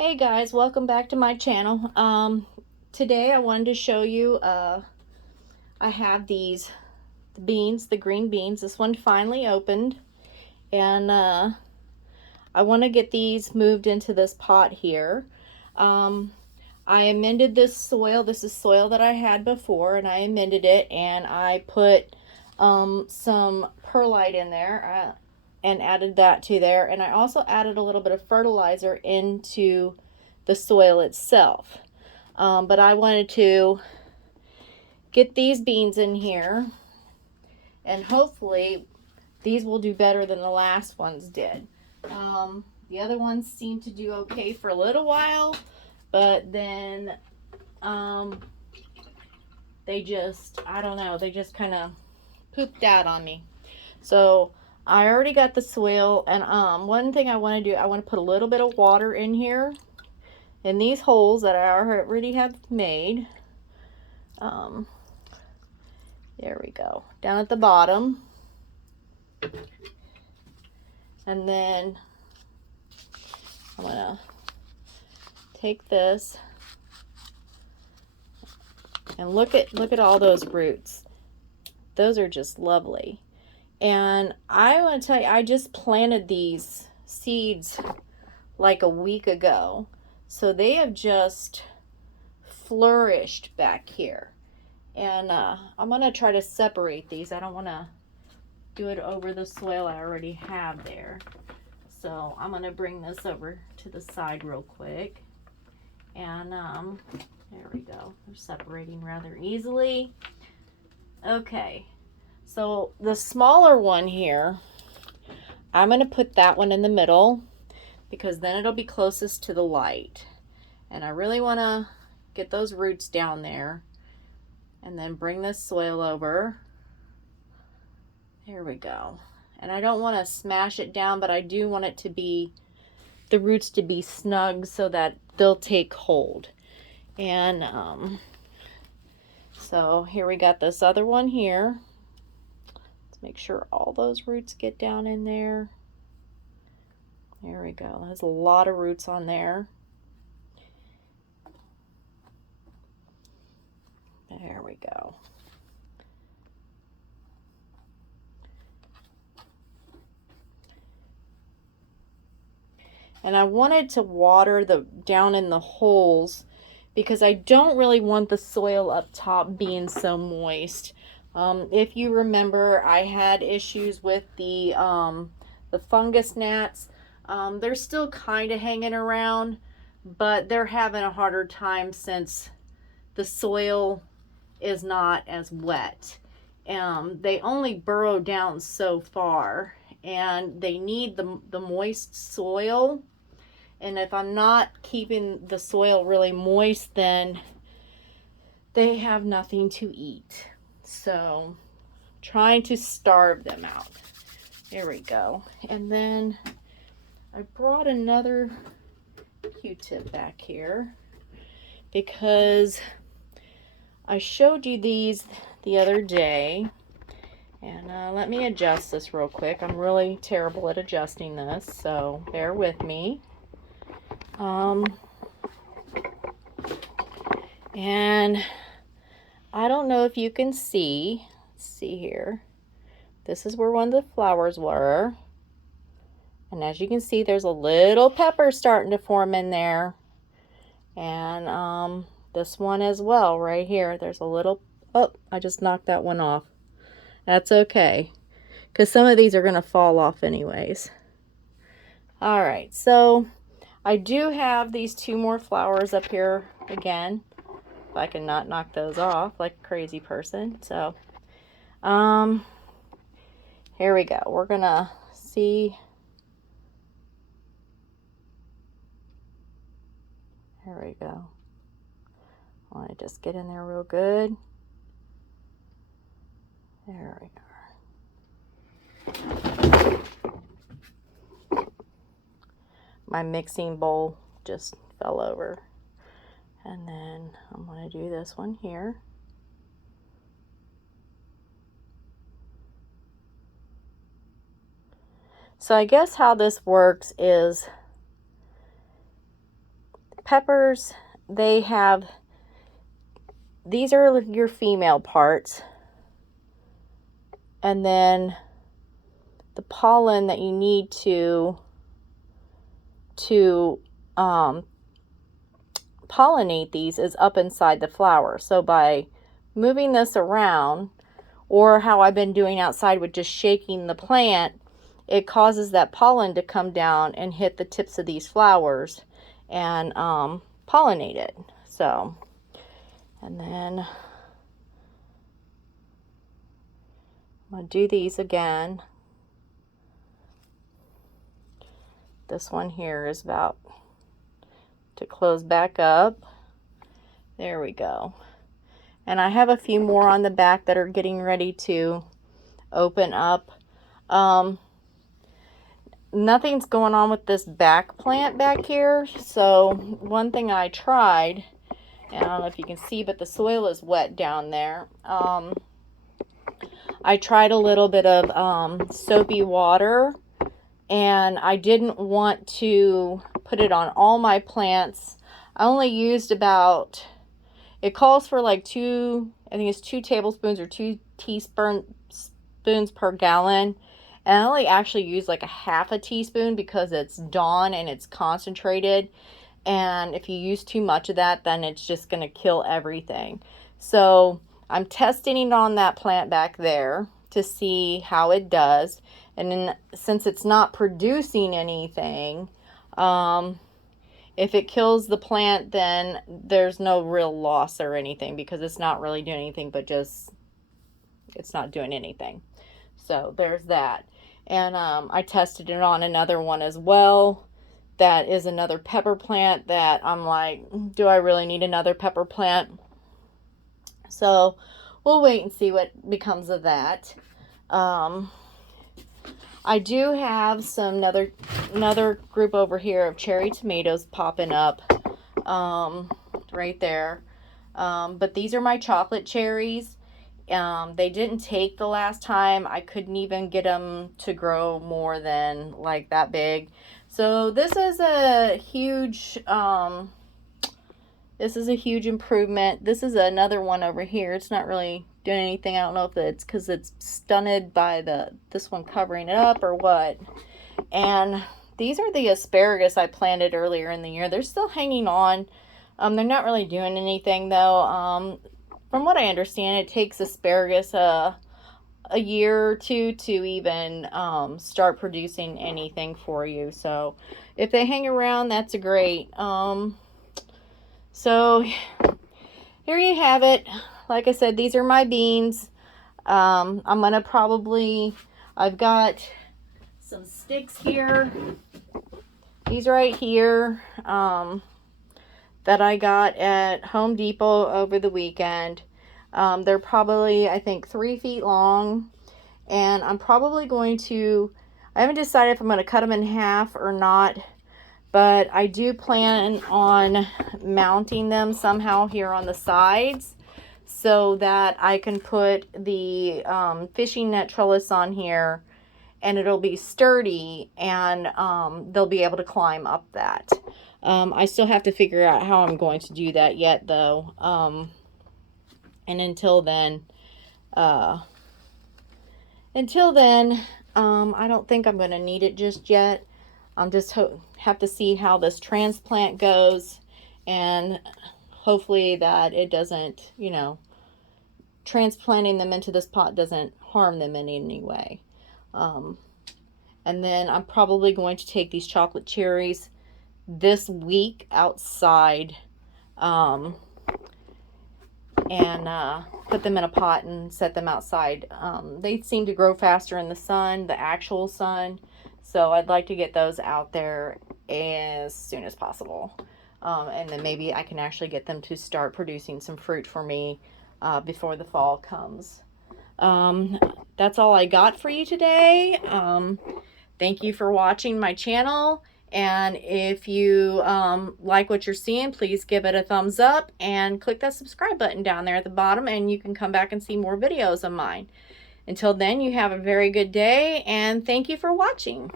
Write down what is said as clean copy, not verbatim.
Hey guys, welcome back to my channel. Today I wanted to show you, I have these beans, the green beans. This one finally opened, and I want to get these moved into this pot here. I amended this soil. This is soil that I had before, and I amended it, and I put some perlite in there. And added that to there, and I also added a little bit of fertilizer into the soil itself. But I wanted to get these beans in here, and hopefully these will do better than the last ones did. The other ones seemed to do okay for a little while, but then they just, I don't know, they just kind of pooped out on me. So I already got the soil, and one thing I want to do, I want to put a little bit of water in here in these holes that I already have made. There we go, down at the bottom. And then I'm gonna take this and look at all those roots. Those are just lovely. And I want to tell you, I just planted these seeds like a week ago. So they have just flourished back here. And I'm going to try to separate these. I don't want to do it over the soil I already have there. So I'm going to bring this over to the side real quick. And there we go. They're separating rather easily. Okay. So the smaller one here, I'm going to put that one in the middle because then it'll be closest to the light. And I really want to get those roots down there. And then bring this soil over. There we go. And I don't want to smash it down, but I do want it to be, the roots to be snug so that they'll take hold. And so here we got this other one here. Make sure all those roots get down in there. There we go. There's a lot of roots on there. There we go. And I wanted to water the down in the holes because I don't really want the soil up top being so moist. If you remember, I had issues with the fungus gnats. They're still kind of hanging around, but they're having a harder time since the soil is not as wet. They only burrow down so far, and they need the moist soil. And if I'm not keeping the soil really moist, then they have nothing to eat. So trying to starve them out. There we go. And then I brought another Q-tip back here because I showed you these the other day. And let me adjust this real quick. I'm really terrible at adjusting this, so bear with me. And I don't know if you can see. Let's see here. This is where one of the flowers were. And as you can see, there's a little pepper starting to form in there. And this one as well, right here. There's a little, oh, I just knocked that one off. That's okay, because some of these are going to fall off anyways. All right, so I do have these 2 more flowers up here again. If I can not knock those off like a crazy person. So, here we go. We're gonna see. There we go. I want to just get in there real good. There we are. My mixing bowl just fell over. And then I'm going to do this one here. So I guess how this works is peppers, they have, these are your female parts. And then the pollen that you need to pollinate these is up inside the flower. So by moving this around, or how I've been doing outside with just shaking the plant, it causes that pollen to come down and hit the tips of these flowers and pollinate it. So, and then I'm going to do these again. This one here is about to close back up. There we go. And I have a few more on the back that are getting ready to open up. Nothing's going on with this back plant back here. So one thing I tried, and I don't know if you can see, but the soil is wet down there. I tried a little bit of soapy water, and I didn't want to put it on all my plants. I only used about, it calls for like 2 tablespoons or 2 teaspoons per gallon. And I only actually used like a half a teaspoon because it's Dawn and it's concentrated. And if you use too much of that, then it's just going to kill everything. So I'm testing it on that plant back there to see how it does. And then since it's not producing anything, if it kills the plant, then there's no real loss or anything because it's not really doing anything, but just, it's not doing anything. So there's that. And I tested it on another one as well. That is another pepper plant that I'm like, do I really need another pepper plant? So we'll wait and see what becomes of that. I do have another group over here of cherry tomatoes popping up right there. But these are my chocolate cherries. They didn't take the last time. I couldn't even get them to grow more than like that big. So this is a huge improvement. This is another one over here. It's not really doing anything. I don't know if it's because it's stunted by this one covering it up or what. And these are the asparagus I planted earlier in the year. They're still hanging on. They're not really doing anything though. From what I understand, it takes asparagus a year or two to even start producing anything for you. So if they hang around, that's great. So here you have it. Like I said, these are my beans. I'm gonna I've got some sticks here. These right here that I got at Home Depot over the weekend. They're probably, I think, 3 feet long. And I'm probably going to, I haven't decided if I'm going to cut them in half or not. But I do plan on mounting them somehow here on the sides so that I can put the fishing net trellis on here and it'll be sturdy and they'll be able to climb up that. I still have to figure out how I'm going to do that yet though. And until then, I don't think I'm going to need it just yet. I'm just have to see how this transplant goes, and hopefully that it doesn't, transplanting them into this pot doesn't harm them in any way. And then I'm probably going to take these chocolate cherries this week outside, and put them in a pot and set them outside. They seem to grow faster in the sun, the actual sun. So I'd like to get those out there as soon as possible. And then maybe I can actually get them to start producing some fruit for me before the fall comes. That's all I got for you today. Thank you for watching my channel. And if you like what you're seeing, please give it a thumbs up and click that subscribe button down there at the bottom, and you can come back and see more videos of mine. Until then, you have a very good day, and thank you for watching.